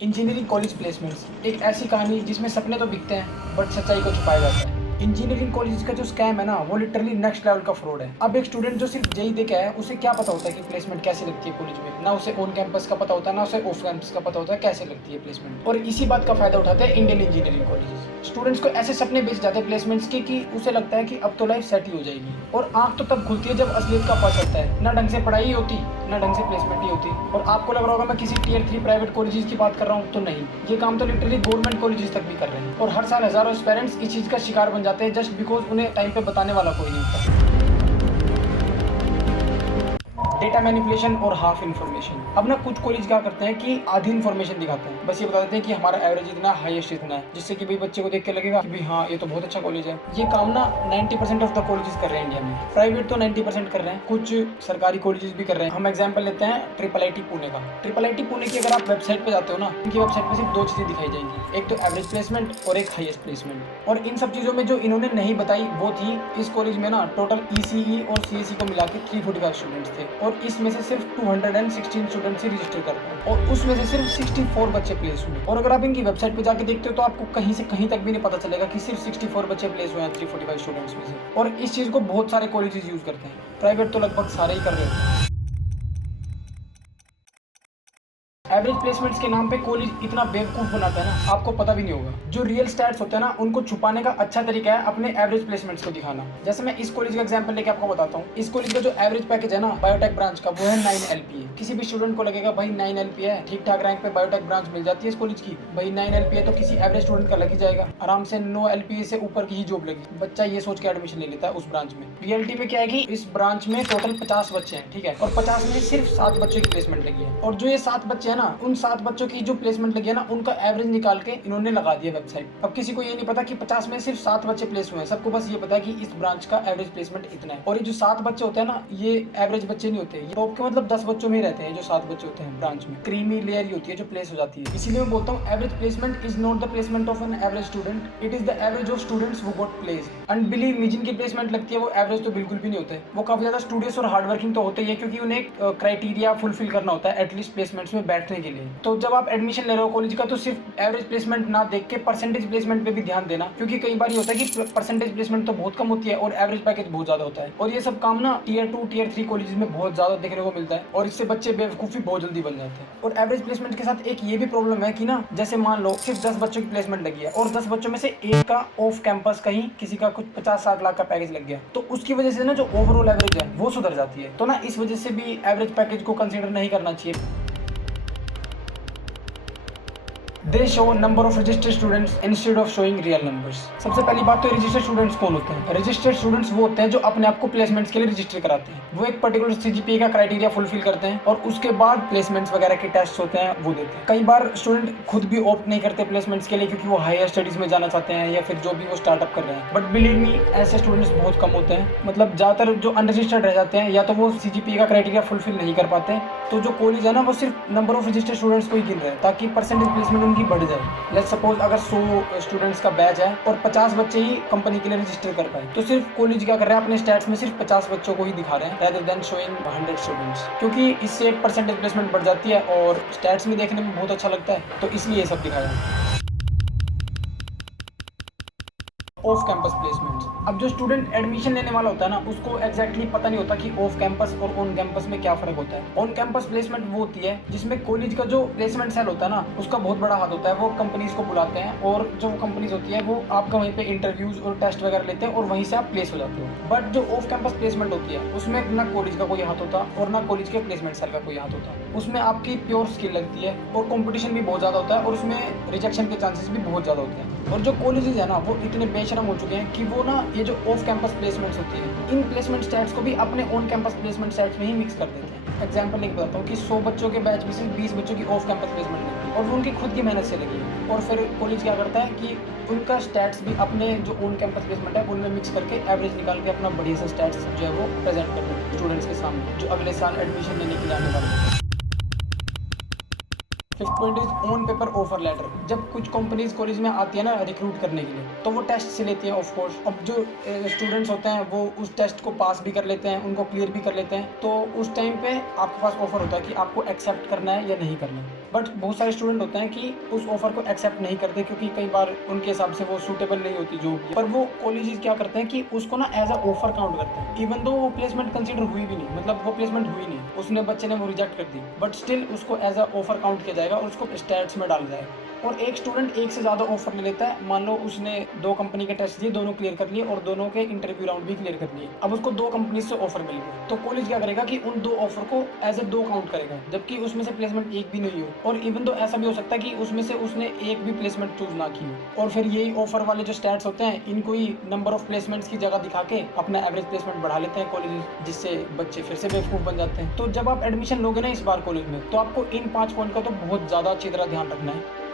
Engineering college placements एक ऐसी कहानी जिसमें सपने तो बिकते हैं बट सच्चाई को छुपाया जाता है। इंजीनियरिंग कॉलेज का जो स्कैम है ना वो लिटरली नेक्स्ट लेवल का फ्रॉड है। अब एक स्टूडेंट जो सिर्फ जेई दे के आया है उसे क्या पता होता है कि प्लेसमेंट कैसे लगती है कॉलेज में, ना उसे ऑन कैंपस का पता होता है ना उसे ऑफ कैंपस का पता होता है कैसे लगती है प्लेसमेंट। और इसी बात का फायदा उठाते हैं इंडियन इंजीनियरिंग कॉलेजेस। स्टूडेंट्स को ऐसे सपने बेच जाते हैं प्लेसमेंट्स के कि उसे लगता है कि अब तो लाइफ सेट ही हो जाएगी। और आंख तो तब खुलती है जब असलियत का पता चलता है। ना ढंग से पढ़ाई होती ना ढंग से प्लेसमेंट ही होती। और आपको लग रहा होगा मैं किसी टियर 3 प्राइवेट कॉलेजेस की बात कर रहा हूँ, तो नहीं, ये काम तो लिटरली गवर्नमेंट कॉलेजेस तक भी कर रहे हैं। और हर साल हजारों पेरेंट्स इस चीज का शिकार बन जाते हैं जस्ट बिकॉज उन्हें टाइम पे बताने वाला कोई नहीं होता। डेटा मैनिपुलेशन और हाफ इन्फॉर्मेशन। अब ना कुछ कॉलेज क्या करते हैं कि आधी इन्फॉर्मेशन दिखाते हैं, बस ये बता देते हैं कि हमारा एवरेज इतना हाईएस्ट इतना है, जिससे कि भाई बच्चे को देख के लगेगा कि भाई हाँ ये तो बहुत अच्छा कॉलेज है। ये काम ना 90% ऑफ द कॉलेजेस कर रहे हैं इंडिया में। प्राइवेट तो 90% कर रहे हैं, कुछ सरकारी कॉलेजेस भी कर रहे हैं। हम एग्जाम्पल लेते हैं ट्रिपल आई टी पुणे का। ट्रिपल आई टी पुणे की अगर आप वेबसाइट पे जाते हो ना, इनकी वेबसाइट पे सिर्फ दो चीजें दिखाई जाएंगी, एक तो एवरेज प्लेसमेंट और एक हाईएस्ट प्लेसमेंट। और इन सब चीजों में जो इन्होंने नहीं बताई वो थी इस कॉलेज में ना टोटल ईसीई और सीएसई को मिला के 345 स्टूडेंट्स थे और इसमें से सिर्फ 216 स्टूडेंट्स ही रजिस्टर कर पाए और उसमें से सिर्फ 64 बच्चे प्लेस हुए। और अगर आप इनकी वेबसाइट पे जाके देखते हो तो आपको कहीं से कहीं तक भी नहीं पता चलेगा कि सिर्फ 64 बच्चे प्लेस हुए हैं 345 स्टूडेंट्स में से। और इस चीज को बहुत सारे कॉलेजेस यूज करते हैं, प्राइवेट तो लगभग सारे ही कर रहे हैं। एवरेज प्लेसमेंट्स के नाम पे कॉलेज इतना बेवकूफ बनाता है ना, आपको पता भी नहीं होगा। जो रियल स्टैट्स होते हैं ना उनको छुपाने का अच्छा तरीका है अपने एवरेज प्लेसमेंट्स को दिखाना। जैसे मैं इस कॉलेज का एग्जांपल लेके आपको बताता हूँ। इस कॉलेज का जो एवरेज पैकेज है ना बायोटेक ब्रांच का, वो है 9 LPA। किसी भी स्टूडेंट को लगेगा भाई 9 LPA है, ठीक ठाक रैंक पे बायोटेक ब्रांच मिल जाती है इस कॉलेज की, भाई 9 LPA तो किसी एवरेज स्टूडेंट का लग ही जाएगा, आराम से 9 LPA से ऊपर की ही जॉब लगी। बच्चा ये सोच के एडमिशन ले लेता है उस ब्रांच में। रियलिटी में क्या है कि इस ब्रांच में टोटल 50 बच्चे हैं, ठीक है, और 50 में सिर्फ 7 बच्चों की प्लेसमेंट लगी है। और जो ये 7 बच्चे हैं ना, उन 7 बच्चों की जो प्लेसमेंट लगी है ना, उनका एवरेज निकाल के इन्होंने लगा दिया वेबसाइट। अब किसी को ये नहीं पता कि 50 में सिर्फ 7 बच्चे प्लेस हुए हैं, सबको बस ये पता है कि इस ब्रांच का एवरेज प्लेसमेंट इतना है। और ये जो 7 बच्चे होते हैं ना, ये एवरेज बच्चे नहीं होते, ये टॉप के मतलब 10 बच्चों में ही रहते हैं। जो 7 बच्चे होते हैं ब्रांच में, क्रीमी लेयर ही होती है जो प्लेस हो जाती है। इसीलिए मैं बोलता हूँ average placement is not the placement of an average student, it is the average of students who got place. And believe me, जिनकी प्लेसमेंट लगती है वो एवरेज तो बिल्कुल भी नहीं होते, वो काफी ज्यादा स्टूडियस और हार्डवर्किंग तो होते ही है, क्योंकि उन्हें क्राइटेरिया फुलफिल करना होता है एटलीस्ट प्लेसमेंट्स में बैठने के लिए। तो जब आप एडमिशन ले रहे हो कॉलेज का तो सिर्फ एवरेज प्लेसमेंट ना देख के परसेंटेज प्लेसमेंट पे भी ध्यान देना, क्योंकि कई बार ये होता है कि परसेंटेज प्लेसमेंट तो बहुत कम होती है और एवरेज पैकेज बहुत ज्यादा होता है। और ये सब काम ना टियर 2 टियर 3 कॉलेज में बहुत ज्यादा देखने को मिलता है और इससे बच्चे बेवकूफी बहुत जल्दी बन जाते हैं। और एवरेज प्लेसमेंट के साथ एक ये भी प्रॉब्लम है कि ना, जैसे मान लो सिर्फ 10 बच्चों की प्लेसमेंट लगी है और 10 बच्चों में से एक का ऑफ कैंपस कहीं किसी का कुछ 50-60 लाख का पैकेज लग गया, तो उसकी वजह से ना जो ओवरऑल एवरेज है वो सुधर जाती है। तो ना इस वजह से भी एवरेज पैकेज को कंसिडर नहीं करना चाहिए। They show number of registered students instead of showing real numbers। सबसे पहली बात तो रजिस्टर्ड स्टूडेंट्स कौन होते हैं? रजिस्टर्ड स्टूडेंट्स वो होते हैं जो अपने आप को प्लेसमेंट्स के लिए रजिस्टर कराते हैं। वो एक पर्टिकुलर सीजीपीए का क्राइटेरिया फुलफिल करते हैं और उसके बाद प्लेसमेंट्स वगैरह के टेस्ट होते हैं वो देते हैं। कई बार स्टूडेंट खुद भी ऑप्ट नहीं करते प्लेसमेंट्स के लिए, क्योंकि वो हायर स्टडीज में जाना चाहते हैं या फिर जो भी वो स्टार्टअप कर रहे हैं। बट बिलीव मी, ऐसे स्टूडेंट्स बहुत कम होते हैं। मतलब ज्यादातर जो अनरजिस्टर्ड रह जाते हैं या तो वो सीजीपीए का क्राइटेरिया फुलफिल नहीं कर पाते, तो जो कॉलेज है ना वो सिर्फ नंबर ऑफ रजिस्टर्ड स्टूडेंट्स को ही गिन रहे हैं ताकि परसेंटेज प्लेसमेंट उनकी बढ़ जाए। लेट्स सपोज अगर 100 स्टूडेंट्स का बैच है और 50 बच्चे ही कंपनी के लिए रजिस्टर कर पाए, तो सिर्फ कॉलेज क्या कर रहे हैं अपने स्टैट्स में सिर्फ 50 बच्चों को ही दिखा रहे हैं rather than showing 100 स्टूडेंट्स, क्योंकि इससे एक परसेंटेज प्लेसमेंट बढ़ जाती है और स्टैट्स में देखने में बहुत अच्छा लगता है, तो इसलिए ये सब दिखाया है। Off campus placements. अब जो स्टूडेंट एडमिशन लेने वाला होता है ना, उसको एग्जैक्टली पता नहीं होता कि ऑफ कैंपस और ऑन कैंपस में क्या फर्क होता है। ऑन कैंपस प्लेसमेंट वो होती है जिसमें कॉलेज का जो प्लेसमेंट सेल होता है ना, उसका बहुत बड़ा हाथ होता है। वो कंपनीज को बुलाते हैं और जो कंपनीज होती है वो आपका वहीं पे इंटरव्यूज और टेस्ट वगैरह लेते हैं और वहीं से आप प्लेस हो जाते हो। बट जो ऑफ कैंपस प्लेसमेंट होती है उसमें ना कॉलेज का कोई हाथ होता और ना कॉलेज के प्लेसमेंट सेल का कोई हाथ होता। उसमें आपकी प्योर स्किल लगती है और कॉम्पिटिशन भी बहुत ज्यादा होता है और उसमें रिजेक्शन के चांसेस भी बहुत ज्यादा होते हैं। और जो कॉलेजेस है ना वो इतने बेशरम हो चुके हैं कि वो ना ये जो ऑफ कैंपस प्लेसमेंट्स होती है इन प्लेसमेंट स्टैट्स को भी अपने ऑन कैंपस प्लेसमेंट स्टैट्स में ही मिक्स कर देते हैं। एग्जांपल एक बताता हूँ कि 100 बच्चों के बैच में से 20 बच्चों की ऑफ कैंपस प्लेसमेंट लगती है और वो उनकी खुद की मेहनत से लगी है। और फिर कॉलेज क्या करता है कि उनका स्टैट्स भी अपने जो ऑन कैंपस प्लेसमेंट है उनमें मिक्स करके एवरेज निकाल के अपना बढ़िया सा स्टैट्स जो है वो प्रेजेंट करते हैं स्टूडेंट्स के सामने जो अगले साल एडमिशन लेने के लिए आने वाले हैं। Fifth point is on paper offer letter. जब कुछ कंपनीज कॉलेज में आती है ना रिक्रूट करने के लिए, तो वो टेस्ट से लेती हैं ऑफ कोर्स। अब जो स्टूडेंट्स होते हैं वो उस टेस्ट को पास भी कर लेते हैं, उनको क्लियर भी कर लेते हैं, तो उस टाइम पे आपके पास ऑफर होता है कि आपको एक्सेप्ट करना है या नहीं करना है। बट बहुत सारे स्टूडेंट होते हैं कि उस ऑफर को एक्सेप्ट नहीं करते क्योंकि कई बार उनके हिसाब से वो सूटेबल नहीं होती जो भी है। पर वो कॉलेजेस क्या करते हैं कि उसको ना एज अ ऑफर काउंट करते हैं, इवन दो वो प्लेसमेंट कंसीडर हुई भी नहीं, मतलब वो प्लेसमेंट हुई नहीं, उसने बच्चे ने वो रिजेक्ट कर दी, बट स्टिल उसको एज अ ऑफर काउंट किया जाएगा और उसको स्टैट्स में डाला जाएगा। और एक स्टूडेंट एक से ज़्यादा ऑफर ले लेता है, मान लो उसने 2 कंपनी के टेस्ट दिए, दोनों क्लियर कर लिए और दोनों के इंटरव्यू राउंड भी क्लियर कर लिए। अब उसको 2 कंपनी से ऑफर मिल गया, तो कॉलेज क्या करेगा कि उन 2 ऑफर को एज ए 2 काउंट करेगा, जबकि उसमें से प्लेसमेंट एक भी नहीं हो। और इवन तो ऐसा भी हो सकता है कि उसमें से उसने एक भी प्लेसमेंट चूज ना की हो, और फिर यही ऑफर वाले जो स्टैट्स होते हैं इनको ही नंबर ऑफ प्लेसमेंट्स की जगह दिखा के अपना एवरेज प्लेसमेंट बढ़ा लेते हैं कॉलेज, जिससे बच्चे फिर से बेवकूफ़ बन जाते हैं। तो जब आप एडमिशन लोगे ना इस बार कॉलेज में, तो आपको इन 5 पॉइंट का तो बहुत ज़्यादा अच्छी तरह ध्यान रखना है।